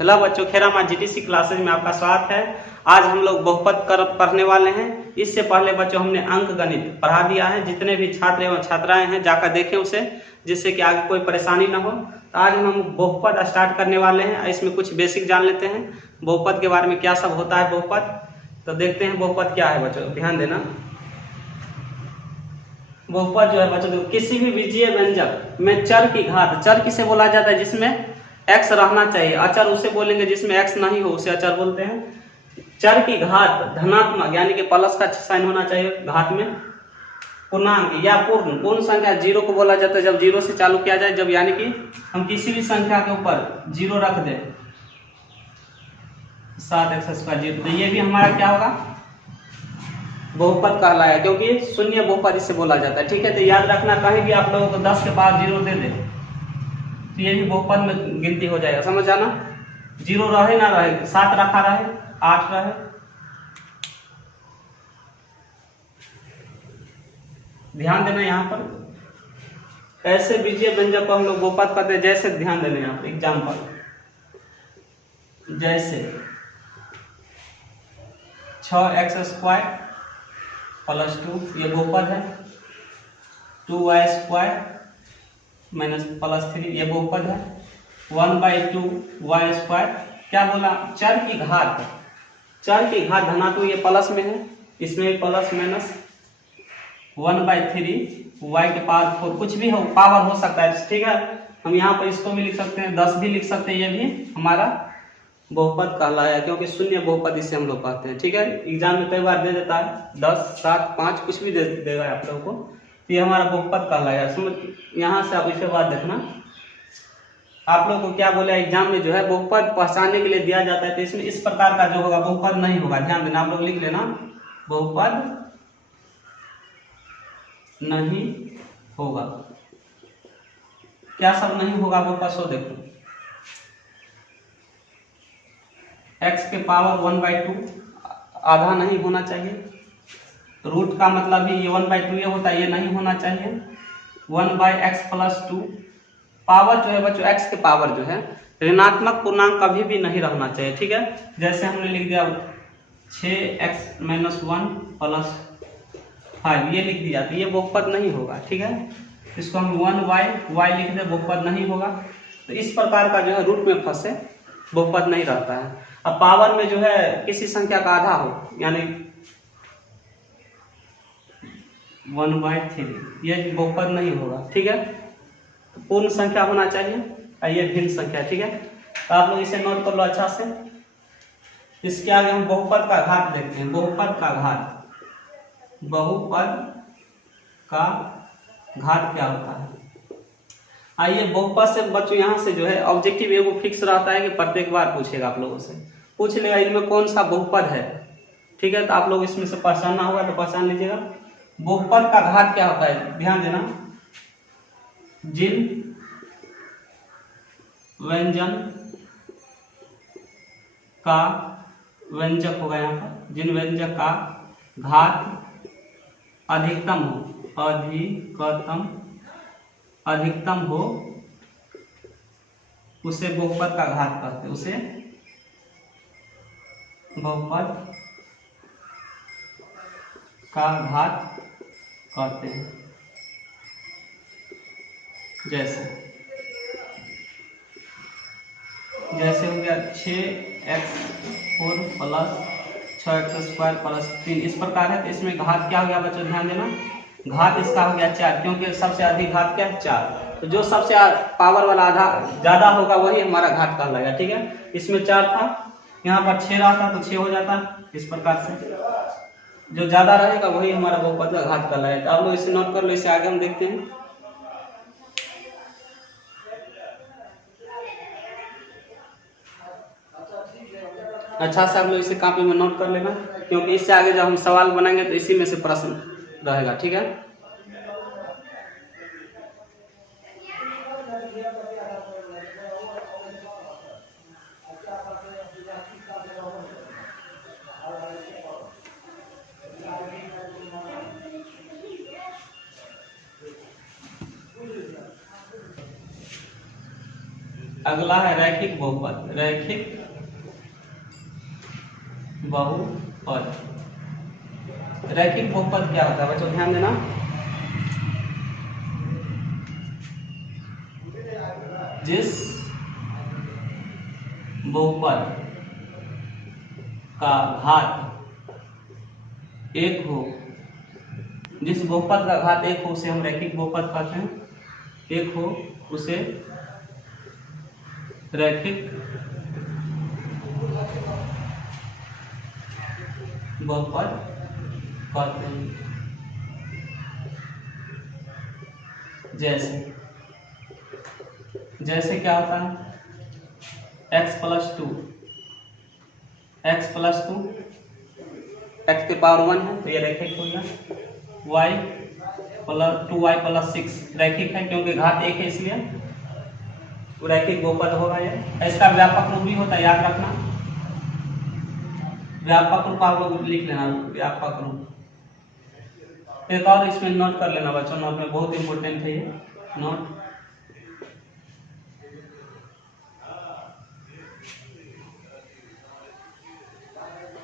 Hello बच्चों, खेरामा GTC classes में आपका स्वागत है। आज हम लोग बहुपद कर पढ़ने वाले हैं। इससे पहले बच्चों हमने अंक गणित पढ़ा दिया है। जितने भी छात्र एवं छात्राएं हैं जाकर देखें उसे, जिससे कि आगे कोई परेशानी ना हो। तो आज हम बहुपद स्टार्ट करने वाले हैं। इसमें कुछ बेसिक जान लेते हैं बहुपद के बारे में, क्या सब होता है बहुपद। तो देखते हैं बहुपद क्या है बच्चों, ध्यान देना। बहुपद जो है बच्चों, किसी भी बीजीय व्यंजक में चर की घात, चर किसे बोला जाता है जिसमें x रहना चाहिए, अचर उसे बोलेंगे जिसमें x नहीं हो, उसे अचर बोलते हैं। चर की घात धनात्मक यानी कि प्लस का साइन होना चाहिए घात में। पूर्णांक या पूर्ण संख्या जीरो को बोला जाता है जब जीरो से चालू किया जाए, जब यानी कि हम किसी भी संख्या के ऊपर जीरो रख दें, 7x², तो ये भी हमारा क्या होगा, बहुपद कहलाया, क्योंकि शून्य बहुपद इसे बोला जाता है। ठीक है, तो याद रखना, कहीं भी आप लोगों को 10 के पावर जीरो दे दे तो ये भी बहुपद में गिनती हो जाएगा। समझ आना, जीरो रहे ना रहे, 7 रखा रहे, 8 रहे, ध्यान देना। यहाँ पर ऐसे बीजीय व्यंजक को हम लोग बहुपद करते हैं। जैसे ध्यान देना यहाँ पर एग्जाम्पल, जैसे 6x² + 2 ये बहुपद है। 2y² - +3 ये बहुपद है। 1/2y² क्या बोला, चर की घात, चर की घात धनात्मक, ये प्लस में है, इसमें भी प्लस माइनस 1/3 y के पावर 4, कुछ भी हो, पावर हो सकता है। ठीक है, हम यहाँ पर इसको भी लिख सकते हैं, 10 भी लिख सकते हैं। ये भी हमारा बहुपद कहलाया, क्योंकि शून्य बहुपद इसे हम लोग कहते हैं। ठीक है, एग्जाम में कई बार दे देता है 10, 7, 5 कुछ भी दे देगा आप लोगों को, तो ये हमारा बहुपद कहलाया। समझ, यहाँ से आप इसके बाद देखना, आप लोगों को क्या बोला एग्जाम में जो है बहुपद पहचानने के लिए दिया जाता है, तो इसमें इस प्रकार का जो होगा बहुपद नहीं होगा। ध्यान देना, आप लोग लिख लेना, बहुपद नहीं होगा। क्या सब नहीं होगा बहुपद, सो देखो, x के पावर 1/2 आधा नहीं होना चाहिए। रूट का मतलब ही ये 1/2 ये होता है, ये नहीं होना चाहिए। 1/x + 2 पावर जो है बच्चों, x के पावर जो है ऋणात्मक पूर्णांक कभी भी नहीं रहना चाहिए। ठीक है, जैसे हमने लिख दिया 6x - 1 + 5 ये लिख दिया, तो ये बहुपद नहीं होगा। ठीक है, इसको हम 1y लिख दे, बहुपद नहीं होगा। तो इस प्रकार का जो है रूट में फंसे बहुपद नहीं रहता है। अब पावर में जो है किसी संख्या का आधा हो, यानी 1/3, ये बहुपद नहीं होगा। ठीक है, तो पूर्ण संख्या होना चाहिए और ये भिन्न संख्या। ठीक है, तो आप लोग इसे नोट कर लो अच्छा से। इसके आगे हम बहुपद का घात देखते हैं। बहुपद का घात, बहुपद का घात क्या होता है। आइए, बहुपद से बच्चों यहाँ से जो है ऑब्जेक्टिव एगो फिक्स रहता है कि प्रत्येक बार पूछेगा, आप लोगों से पूछ लेगा इनमें कौन सा बहुपद है। ठीक है, तो आप लोग इसमें से पहचानना होगा, तो पहचान लीजिएगा। बहुपद का घात क्या होता है, ध्यान देना, जिन व्यंजन का व्यंजक होगा यहाँ पर, जिन व्यंजक का घात अधिकतम हो, अधिकतम हो, उसे बहुपद का घात कहते हैं, उसे बहुपद का घात कहते हैं। जैसे हो गया 6x4 + 6x² + 3 इस प्रकार है। तो इसमें घात क्या हो गया बच्चों, ध्यान देना, घात इसका हो गया 4, क्योंकि सबसे अधिक घात क्या है, 4। तो जो सबसे पावर वाला आधा ज्यादा होगा वही हमारा घात कहलाएगा। ठीक है, इसमें 4 था, यहाँ पर 6 रहता तो 6 हो जाता। इस प्रकार से जो ज्यादा रहेगा वही हमारा बहुपद का घात कहलाएगा। तो आप लोग इसे नोट कर लो, इससे आगे हम देखते हैं। अच्छा से आप लोग इसे कॉपी में नोट कर लेना, क्योंकि इससे आगे जब हम सवाल बनाएंगे तो इसी में से प्रश्न रहेगा। ठीक है, अगला है रैखिक बहुपद। रैखिक बहुपद, रैखिक बहुपद क्या होता है बच्चों, ध्यान देना। जिस बहुपद का घात एक हो, जिस बहुपद का घात एक हो उसे हम रैखिक बहुपद कहते हैं। एक हो उसे रैखिक बहुपद कहते हैं। जैसे जैसे क्या होता है, x + 2, x + 2, x के पावर 1 है तो ये रैखिक हो गया। y + 2y + 6 रैखिक है क्योंकि घात एक है, इसलिए रैखिक बहुपद होगा ये। इसका व्यापक रूप भी होता है, याद रखना। व्यापक रूप आप लोग लिख लेना, व्यापक रूप। एक और इसमें नोट कर लेना बच्चों, नोट में बहुत इंपॉर्टेंट है ये नोट।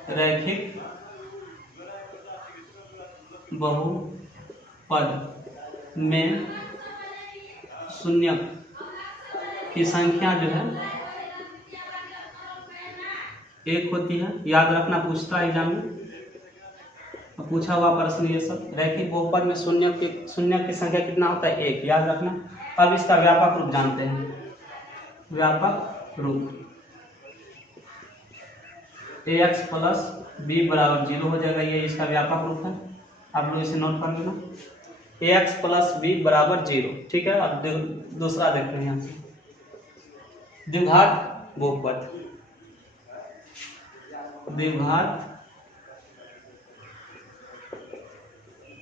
रैखिक बहुपद में शून्य की संख्या जो है एक होती है, याद रखना, पूछता है एग्जाम में, पूछा हुआ प्रश्न ये सब। रैखिक बहुपद में शून्य की संख्या कितना होता है, एक, याद रखना। अब इसका व्यापक रूप जानते हैं। व्यापक रूप ax + b = 0 हो जाएगा, ये इसका व्यापक रूप है। आप लोग इसे नोट कर लेना, ax + b = 0। ठीक है। अब दूसरा देखते हैं यहाँ से, द्विघात बहुपद। द्विघात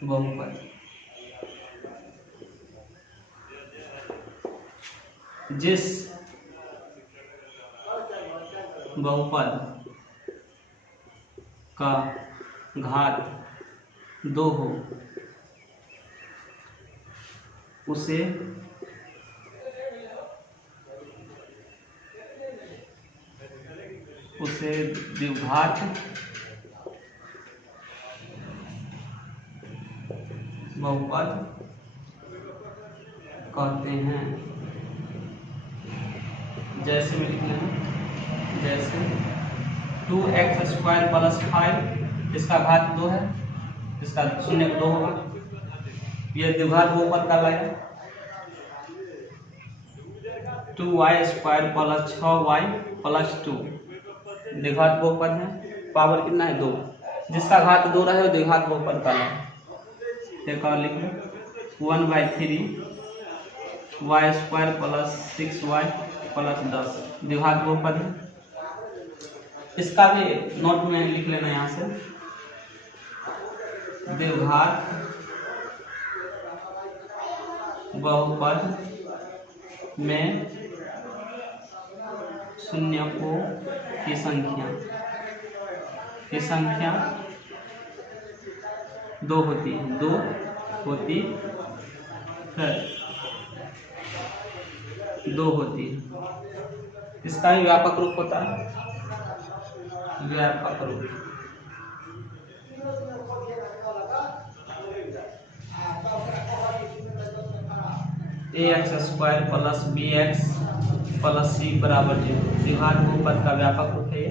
बहुपद जिस बहुपद का घात 2 हो उसे द्विघात बहुपद कहते हैं। जैसे में लिखना है, जैसे 2x² + 5, इसका घात 2 है, इसका शून्य 2 होगा, यह द्विघात बहुपद का लाएगा। 2y² + 6y + 2 द्विघात बहुपद है, पावर कितना है 2, जिसका घात 2 रहे वो द्विघात बहुपद का लाएगा। एक और लिख लो, 1/3 y² + 6y + 10 द्विघात बहुपद है। इसका भी नोट में लिख लेना यहाँ से, द्विघात बहुपद में शून्यकों की संख्या 2 होती है, 2 होती है, 2 होती है। इसका ही व्यापक रूप होता है, व्यापक रूप। ax² + bx + c = 0 द्विघात बहुपद का व्यापक रूप है ये।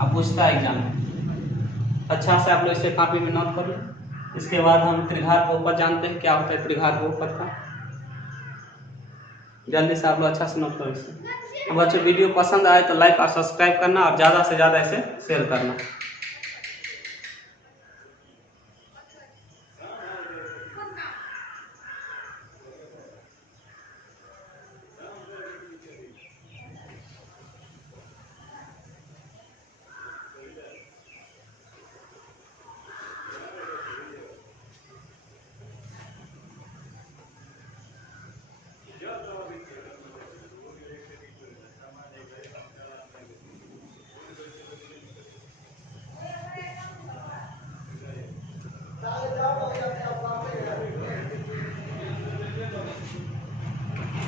अब पूछता है एग्जाम में, अच्छा से आप लोग इसे कॉपी में नोट कर लो। इसके बाद हम त्रिघात बहुपद जानते हैं, क्या होता है त्रिघात बहुपद का, जल्दी से आप लोग अच्छा से नोट करो इसे। अब बच्चों वीडियो पसंद आए तो लाइक और सब्सक्राइब करना और ज़्यादा से ज़्यादा इसे शेयर करना।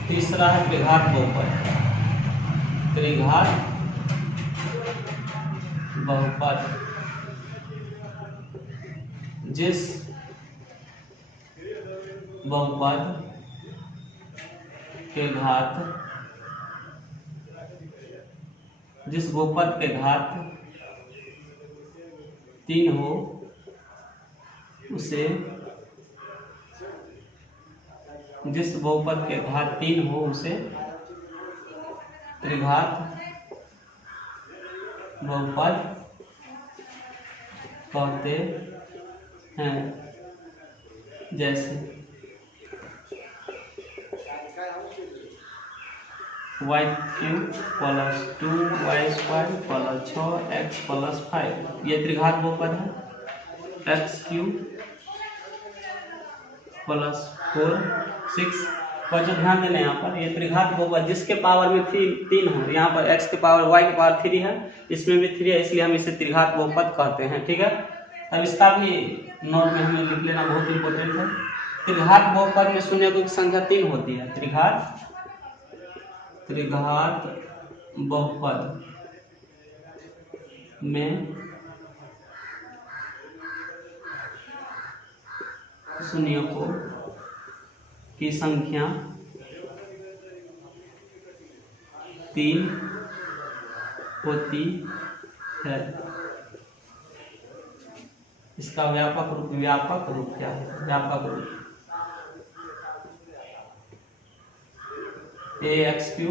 तीसरा है त्रिघात बहुपद। त्रिघात बहुपद जिस बहुपद के घात जिस बहुपद के घात 3 हो उसे जिस बहुपद के घात 3 हो उसे त्रिघात बहुपद कहते हैं। जैसे y³ plus 2y² plus 6x plus 5 ये त्रिघात बहुपद है। x³ प्लस 4 6 पर जो ध्यान देना यहाँ पर ये त्रिघात बहुपद जिसके पावर में 3 हो, यहाँ पर x के पावर y के पावर 3 है, इसमें भी 3 है, इसलिए हम इसे त्रिघात बहुपद कहते हैं। ठीक है, अब इसका भी नोट में हमें लिख लेना बहुत इंपॉर्टेंट है। त्रिघात बहुपद में शून्य की संख्या 3 होती है। त्रिघात बहुपद में शून्यों की संख्या 3 होती है। इसका व्यापक रूप क्या है? व्यापक रूप ax³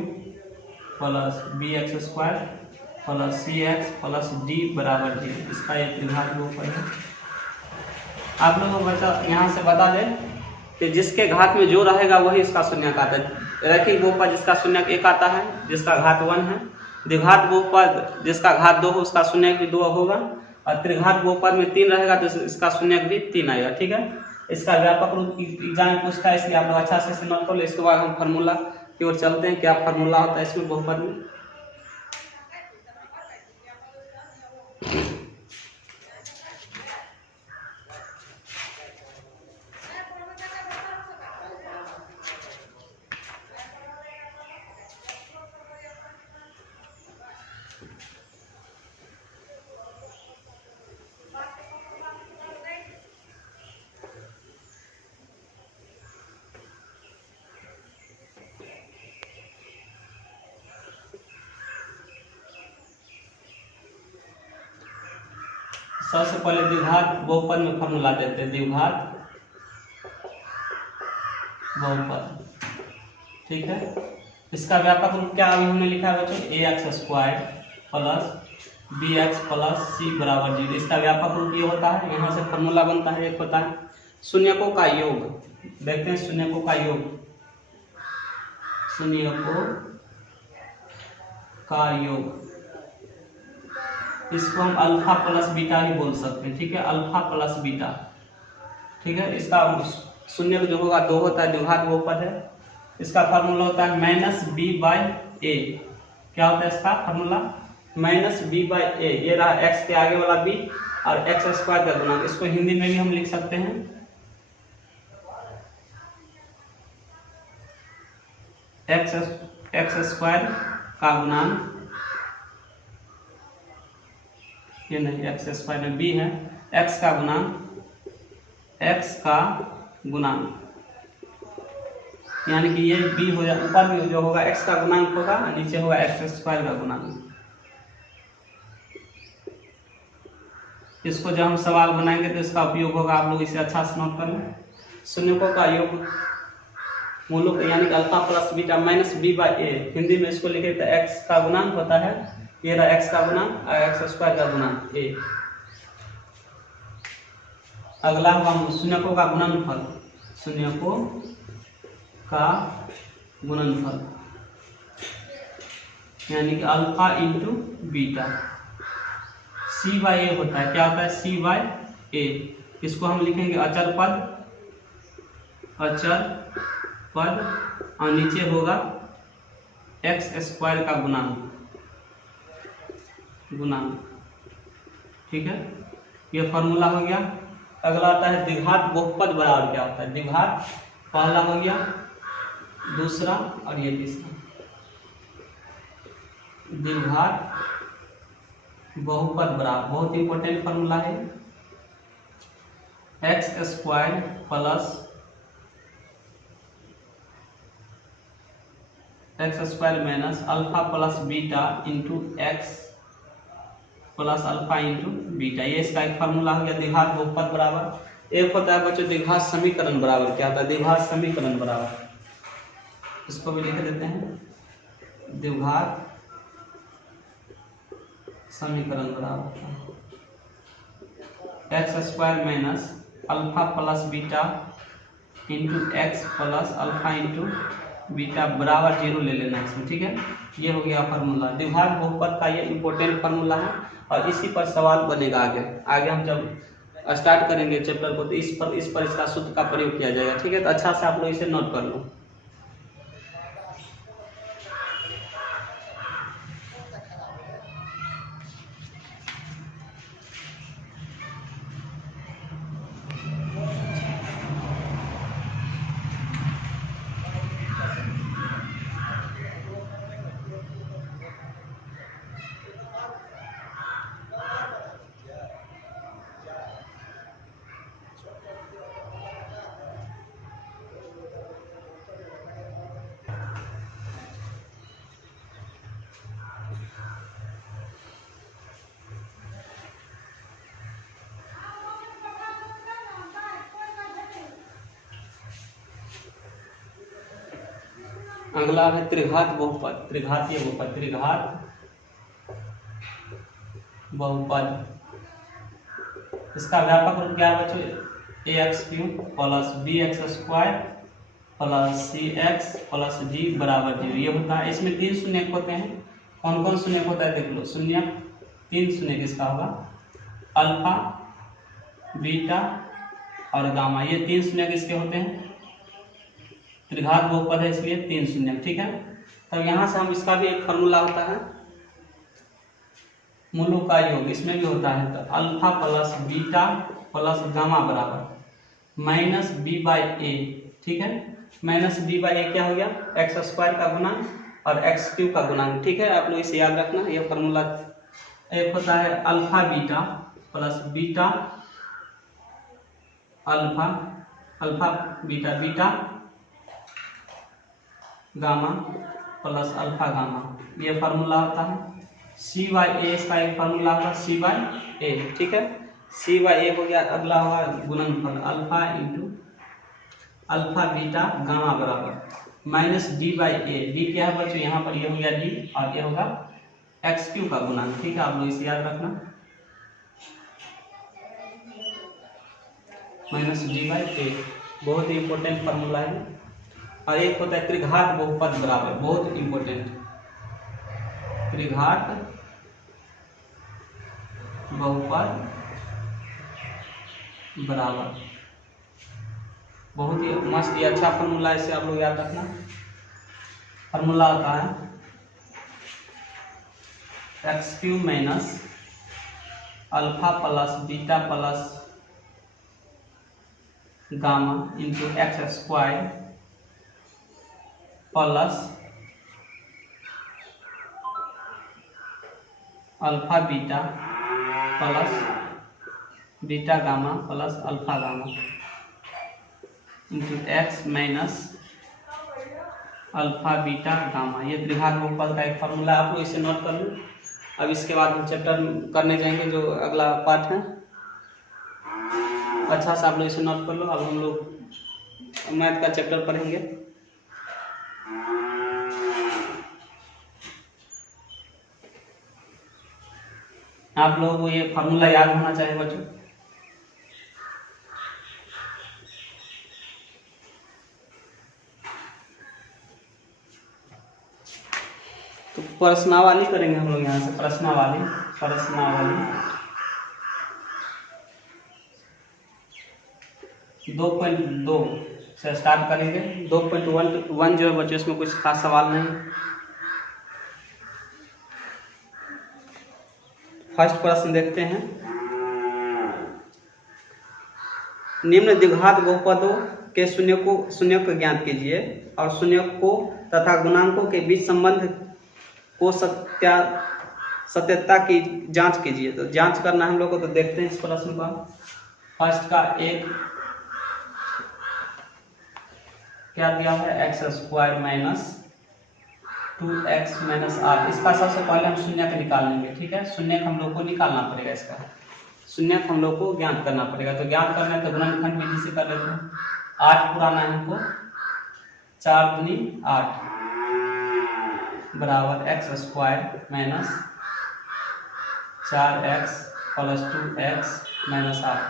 plus bx² plus cx plus d बराबर 0। इसका एक त्रिघात बहुपद है। आप लोगों को यहाँ से बता दें कि जिसके घात में जो रहेगा वही इसका शून्यक आता है। रैखिक बहुपद जिसका शून्यक 1 आता है, जिसका घात 1 है। द्विघात बहुपद जिसका घात 2 हो उसका शून्यक भी 2 होगा, और त्रिघात बहुपद में 3 रहेगा तो इसका शून्यक भी 3 आएगा। ठीक है, इसका व्यापक रूप एग्जाम में पूछता है, इसलिए आप लोग अच्छा से नोट कर लो। इसके बाद हम फार्मूला की ओर चलते हैं। क्या फार्मूला होता है इसमें बहुपद में? सबसे पहले द्विघात बहुपद में फॉर्मूला देते हैं। द्विघात बहुपद, ठीक है। इसका व्यापक रूप क्या अभी हमने लिखा है बच्चों? ax² plus bx plus c बराबर 0। इसका व्यापक रूप ये होता है। यहाँ से फॉर्मूला बनता है, एक होता है शून्यकों का योग। देखते हैं शून्यकों का योग। शून्यकों का योग, इसको हम अल्फा प्लस बीटा ही बोल सकते हैं। ठीक है, अल्फा प्लस बीटा। ठीक है, इसका शून्य जो होगा 2 होता है, द्विघात बहुपद है। इसका फार्मूला होता है -b/a। क्या होता है इसका फार्मूला? -b/a। ये रहा x के आगे वाला b और x² का गुणा। इसको हिंदी में भी हम लिख सकते हैं x² का गुणांक। ये नहीं, x² में b है, x का गुणांक, यानी कि ये b हो जाए, ऊपर में जो होगा x का गुणांक होगा, नीचे होगा x² का गुणांक। इसको जब हम सवाल बनाएंगे तो इसका उपयोग होगा। आप लोग इसे अच्छा से नोट कर लें। शून्यकों का योग मूलों का, यानी कि alpha plus beta -b/a। Hindi में इसको लिखे तो x का गुणांक होता है। ये रहा x का गुणांक और x² का गुणांक a। अगला होगा शून्यकों का गुणनफल। शून्यकों का गुणनफल यानी कि अल्फा इंटू बीटा। c/a होता है। क्या होता है? c/a। इसको हम लिखेंगे अचर पद और नीचे होगा x² का गुणांक। ठीक है, ये फॉर्मूला हो गया। अगला आता है द्विघात बहुपद बराबर क्या होता है? द्विघात पहला हो गया, दूसरा और ये तीसरा। द्विघात बहुपद बराबर, बहुत इंपॉर्टेंट फॉर्मूला है, x square plus x square minus alpha plus beta into x plus alpha into beta, ये इसका एक फार्मूला हो गया द्विघात बहुपद बराबर। एक होता है बच्चों द्विघात समीकरण बराबर, क्या होता है द्विघात समीकरण बराबर, इसको भी लिख देते हैं, द्विघात समीकरण बराबर x square minus alpha plus beta into x plus alpha into beta बराबर 0 ले लेना है इसमें, ठीक है। ये हो गया फार्मूला, द्विघात बहुपद का ये इंपॉर्टेंट फार्मूला है और इसी पर सवाल बनेगा आगे हम जब स्टार्ट करेंगे चैप्टर को तो इस पर इसका सूत्र का प्रयोग किया जाएगा, ठीक है। तो अच्छा से आप लोग इसे नोट कर लो। अगला है त्रिघात बहुपद, त्रिघातीय बहुपद, त्रिघात बहुपद, इसका व्यापक रूप क्या है बच्चों, ax cube plus bx square plus cx plus d बराबर 0, ये होता है। इसमें 3 शून्य होते हैं, कौन कौन शून्य होता है देख लो, शून्य 3 शून्य किसका होगा, अल्फा बीटा और गामा, ये 3 शून्य किसके होते हैं, त्रिघात बहुपद है इसलिए 3 शून्य, ठीक है। तब यहाँ से हम इसका भी एक फॉर्मूला होता है मूलों का योग, इसमें भी होता है, तो alpha plus beta plus gamma बराबर माइनस बी बाई ए, ठीक है। माइनस बी बाई ए क्या हो गया, एक्स स्क्वायर का गुणांक और एक्स क्यूब का गुणांक, ठीक है। आप लोग इसे याद रखना, ये फॉर्मूला एक होता है alpha beta plus beta alpha, alpha beta beta gamma plus alpha gamma, ये फार्मूला होता है। सी बाई ए इसका एक फार्मूला होगा, सी बाई ए, ठीक है। सी बाई ए हो गया, अगला होगा गुणनफल alpha into alpha beta gamma बराबर minus D by A, D क्या है बच्चों यहाँ पर, ये हो गया डी और ये होगा एक्स क्यू का गुणांक, ठीक है। आप लोग इसे याद रखना, माइनस डी बाई ए, बहुत ही इंपॉर्टेंट फार्मूला है। और एक होता है त्रिघात बहुपद बराबर, बहुत इंपॉर्टेंट, त्रिघात बहुपद बराबर, बहुत ही मस्त ही अच्छा फार्मूला, इसे आप लोग याद रखना। फार्मूला होता है x cube minus alpha plus beta plus gamma into x square plus alpha beta plus beta gamma plus alpha gamma into x minus alpha beta gamma, ये त्रिघात बहुपद का एक फार्मूला, आप लोग इसे नोट कर लो। अब इसके बाद हम चैप्टर करने जाएंगे जो अगला पार्ट है, अच्छा से आप लोग इसे नोट कर लो। अब हम लोग मैथ का चैप्टर पढ़ेंगे। आप लोगों को ये फार्मूला याद होना चाहिए बच्चों। तो प्रश्नावली करेंगे हम लोग यहाँ से, प्रश्नावली 2.2 से स्टार्ट करेंगे। 2.1 जो है बच्चों इसमें कुछ खास सवाल नहीं। फर्स्ट प्रश्न देखते हैं, निम्न द्विघात बहुपदों के शून्य को ज्ञात कीजिए और शून्य को तथा गुणांकों के बीच संबंध को सत्यता की जांच कीजिए। तो जांच करना है हम लोग को, तो देखते हैं इस प्रश्न का। फर्स्ट का एक क्या दिया है, x square minus 2x minus r. इसका सबसे पहले हम शून्य के निकाल लेंगे, ठीक है। शून्य हम लोग को निकालना पड़ेगा, इसका शून्य हम लोग को ज्ञात करना पड़ेगा। तो ज्ञात करना है तो गुणनखंड विधि से कर लेते हैं। 8 पुराना है हमको, 4 दूनी 8 बराबर x square minus 4x plus 2x minus 8।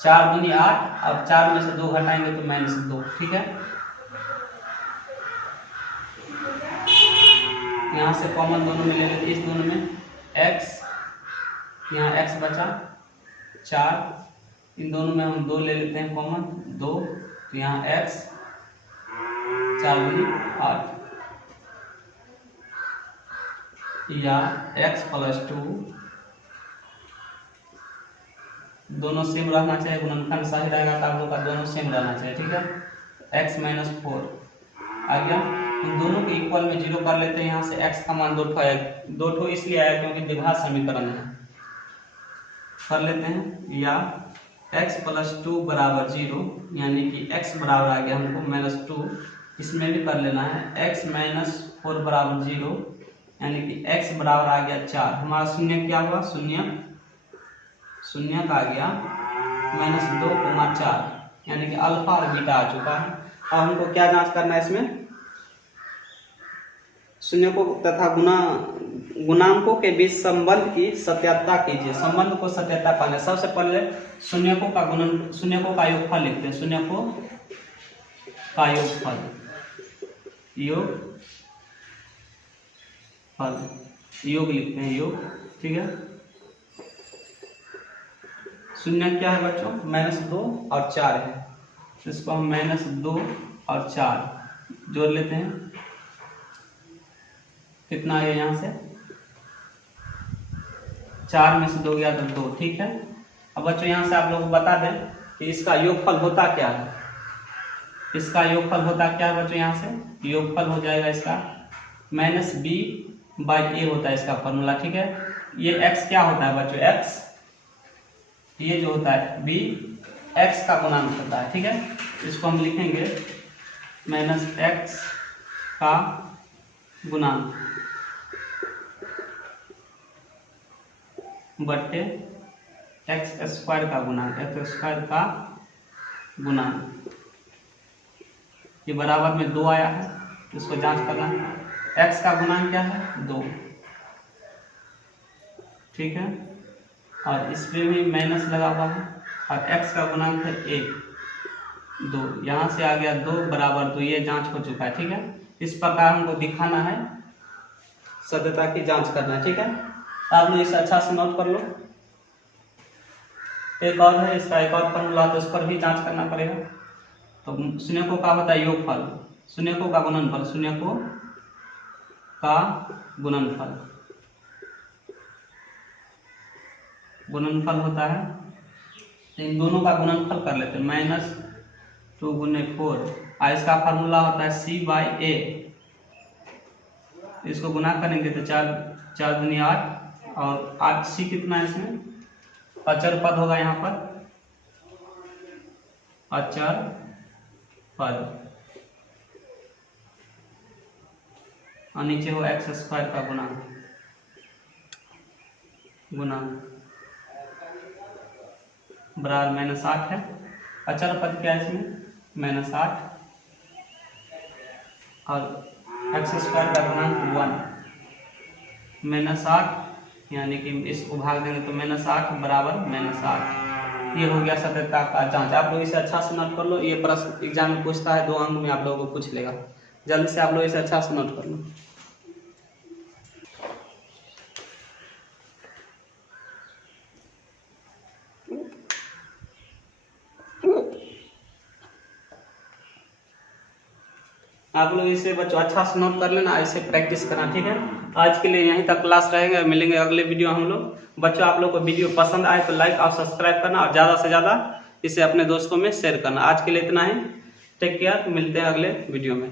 4 दूनी 8, अब 4 में से 2 घटाएंगे तो माइनस 2, ठीक है। यहाँ से कॉमन दोनों में ले लेते हैं, इस दोनों में x, यहाँ x बचा 4, इन दोनों में हम 2 ले लेते हैं कॉमन 2, तो यहाँ x 4 दूनी 8 या x प्लस 2, दोनों सेम रहना चाहिए, गुणनखंड सही रहेगा तो आप लोग का दोनों सेम रहना चाहिए, ठीक है। x माइनस 4 आ गया, इन दोनों को इक्वल में 0 कर लेते हैं। यहाँ से x का मान 2 ठो इसलिए आया क्योंकि द्विघात समीकरण है, कर लेते हैं। या x प्लस 2 बराबर 0, यानी कि x बराबर आ गया हमको माइनस 2, इसमें भी कर लेना है। x माइनस 4 बराबर 0, यानी कि x बराबर आ गया 4। हमारा शून्य क्या हुआ, शून्य का आ गया -2,4, यानी कि अल्फा और बीटा आ चुका है। अब हमको क्या जांच करना है इसमें, शून्य को तथा गुणांकों के बीच संबंध की सत्यता कीजिए। संबंध को सत्यता करना है। सबसे पहले शून्यकों का योगफल लिखते हैं। शून्यकों का योग लिखते हैं, योग, ठीक है। शून्य क्या है बच्चों, -2 और 4 है, इसको हम -2 और 4 जोड़ लेते हैं। कितना है यहाँ से, 4 में से 2 गया तो 2, ठीक है। अब बच्चों यहाँ से आप लोग को बता दें कि इसका योगफल होता क्या है। इसका योगफल होता क्या है बच्चों, यहाँ से योगफल हो जाएगा इसका -b/a होता है इसका फॉर्मूला, ठीक है। ये x क्या होता है बच्चों, x, ये जो होता है b x का गुणांक होता है, ठीक है। इसको हम लिखेंगे -x का गुणांक बट्टे एक्स स्क्वायर का गुणांक, एक्स स्क्वायर का गुणांक, ये बराबर में 2 आया है, इसको जांच करना है। x का गुणांक क्या है, 2, ठीक है, और इसमें भी माइनस लगा हुआ है, और x का गुणांक है 1, 2, यहाँ से आ गया 2 बराबर 2, ये जांच हो चुका है, ठीक है। इस प्रकार हमको दिखाना है, सत्यता की जांच करना है, ठीक है। आप लोग इसे अच्छा से नोट कर लो। एक और है, इसका एक और फॉर्मूला, तो इस पर भी जांच करना पड़ेगा। तो शून्यकों का होता है योगफल, शून्यकों का गुणनफल, शून्यकों का गुणनफल, गुणनफल होता है, इन दोनों का गुणनफल कर लेते हैं, -2 गुने 4, और इसका फार्मूला होता है c/a। इसको गुना करेंगे तो 4 दूनी 8, और 8c कितना है इसमें, अचर पद होगा यहाँ पर, अचर पद, और नीचे हो एक्स स्क्वायर का गुणांक बराबर -8 है। अचर पद क्या है इसमें, -8, और एक्स स्क्वायर का गुणांक 1, -8, यानी कि इसको भाग देंगे तो -8 बराबर -8। ये हो गया सत्यता का जांच। आप लोग इसे अच्छा से नोट कर लो, ये प्रश्न एग्जाम में पूछता है, 2 अंक में आप लोगों को पूछ लेगा, जल्दी से आप लोग इसे अच्छा से नोट कर लो। आप लोग इसे बच्चों अच्छा से नोट कर लेना, इसे प्रैक्टिस करना, ठीक है। आज के लिए यहीं तक क्लास रहेगा, मिलेंगे अगले वीडियो हम लोग। बच्चों आप लोग को वीडियो पसंद आए तो लाइक और सब्सक्राइब करना, और ज़्यादा से ज़्यादा इसे अपने दोस्तों में शेयर करना। आज के लिए इतना ही, टेक केयर, मिलते हैं अगले वीडियो में।